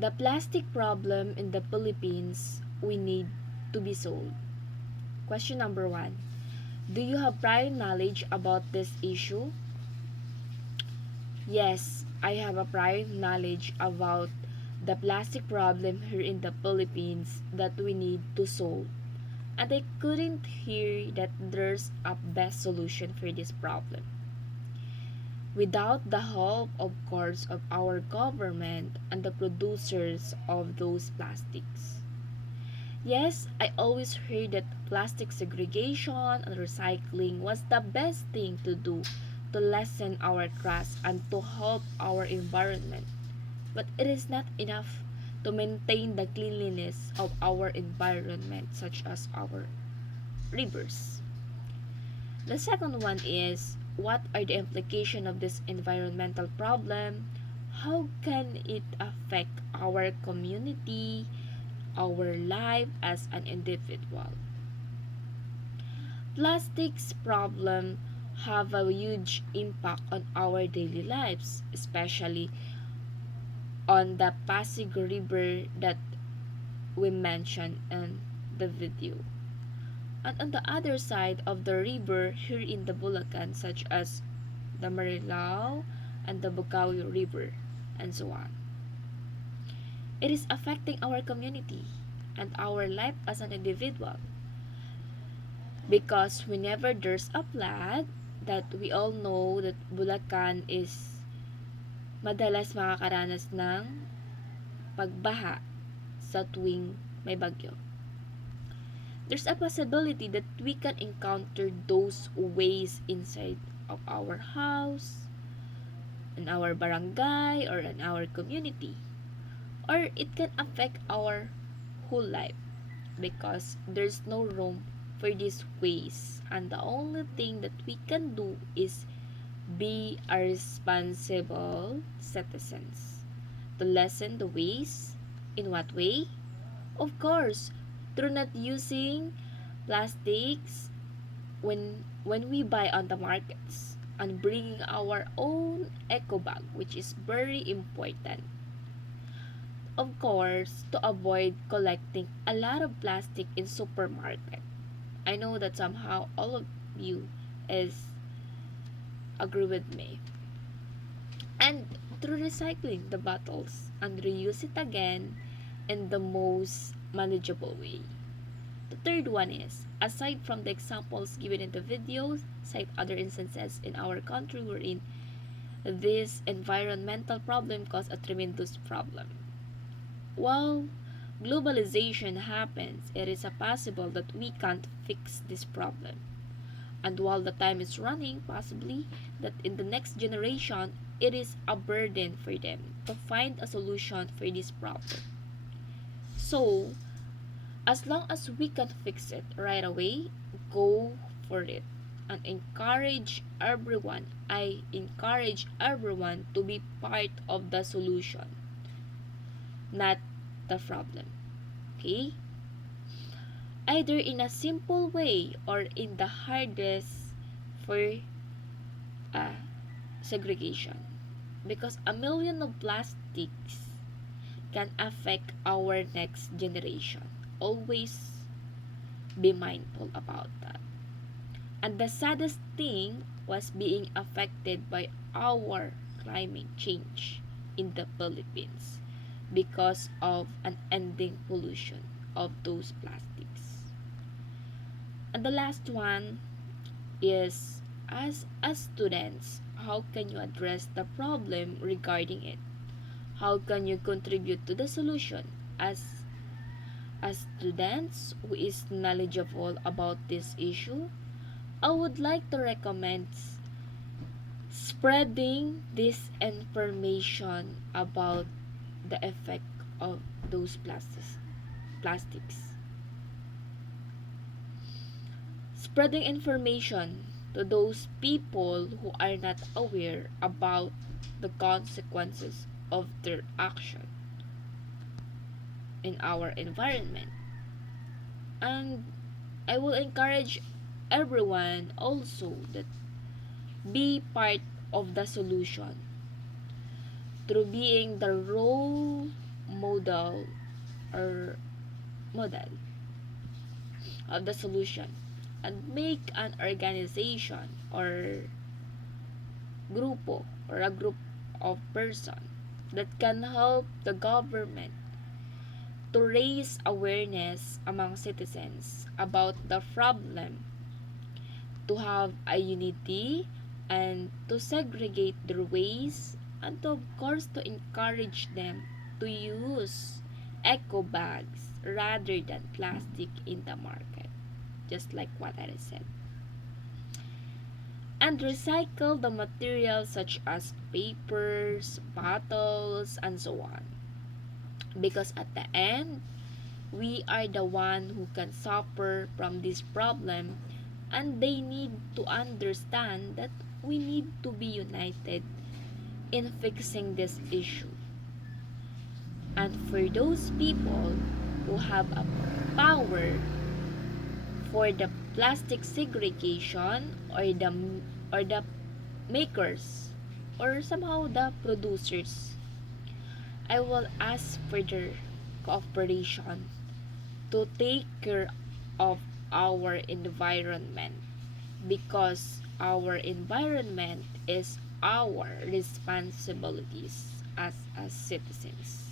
The plastic problem in the Philippines we need to be solved. Question number 1. Do you have prior knowledge about this issue? Yes, I have a prior knowledge about the plastic problem here in the Philippines that we need to solve. And I couldn't hear that there's a best solution for this problem. Without the help, of course, of our government and the producers of those plastics. Yes, I always heard that plastic segregation and recycling was the best thing to do to lessen our trash and to help our environment. But it is not enough to maintain the cleanliness of our environment, such as our rivers. The second one is, what are the implications of this environmental problem? How can it affect our community, our life as an individual? Plastics problem have a huge impact on our daily lives, especially on the Pasig River that we mentioned in the video. And on the other side of the river here in the Bulacan, such as the Marilao and the Bukawi River, and so on. It is affecting our community and our life as an individual, because whenever there's a flood, that we all know that Bulacan is madalas makakaranas ng pagbaha sa tuwing may bagyo. There's a possibility that we can encounter those ways inside of our house, in our barangay, or in our community. Or it can affect our whole life because there's no room for these ways. And the only thing that we can do is be a responsible citizens to lessen the waste. In what way? Of course, through not using plastics when we buy on the markets, and bringing our own eco bag, which is very important. Of course, to avoid collecting a lot of plastic in supermarket. I know that somehow all of you is agree with me. And through recycling the bottles and reuse it again in the most manageable way. The third one is, aside from the examples given in the videos, cite other instances in our country wherein this environmental problem caused a tremendous problem. While globalization happens, it is possible that we can't fix this problem. And while the time is running, possibly that in the next generation, it is a burden for them to find a solution for this problem. So, as long as we can fix it right away, go for it. And I encourage everyone to be part of the solution, not the problem. Okay? Either in a simple way or in the hardest for uh, segregation. Because a million of plastics can affect our next generation. Always be mindful about that. And the saddest thing was being affected by our climate change in the Philippines because of an ending pollution of those plastics. And the last one is, as students, how can you address the problem regarding it? How can you contribute to the solution as students who is knowledgeable about this issue? I would like to recommend spreading this information about the effect of those plastics. Spreading information to those people who are not aware about the consequences of their action in our environment. And I will encourage everyone also that be part of the solution through being the role model or model of the solution and make an organization or grupo or a group of person that can help the government to raise awareness among citizens about the problem, to have a unity and to segregate their waste, and to, of course, to encourage them to use eco bags rather than plastic in the market, just like what I said, and recycle the materials such as papers, bottles, and so on, because at the end we are the one who can suffer from this problem, and they need to understand that we need to be united in fixing this issue. And for those people who have a power for the plastic segregation, or the makers, or somehow the producers, I will ask for their cooperation to take care of our environment, because our environment is our responsibilities as citizens.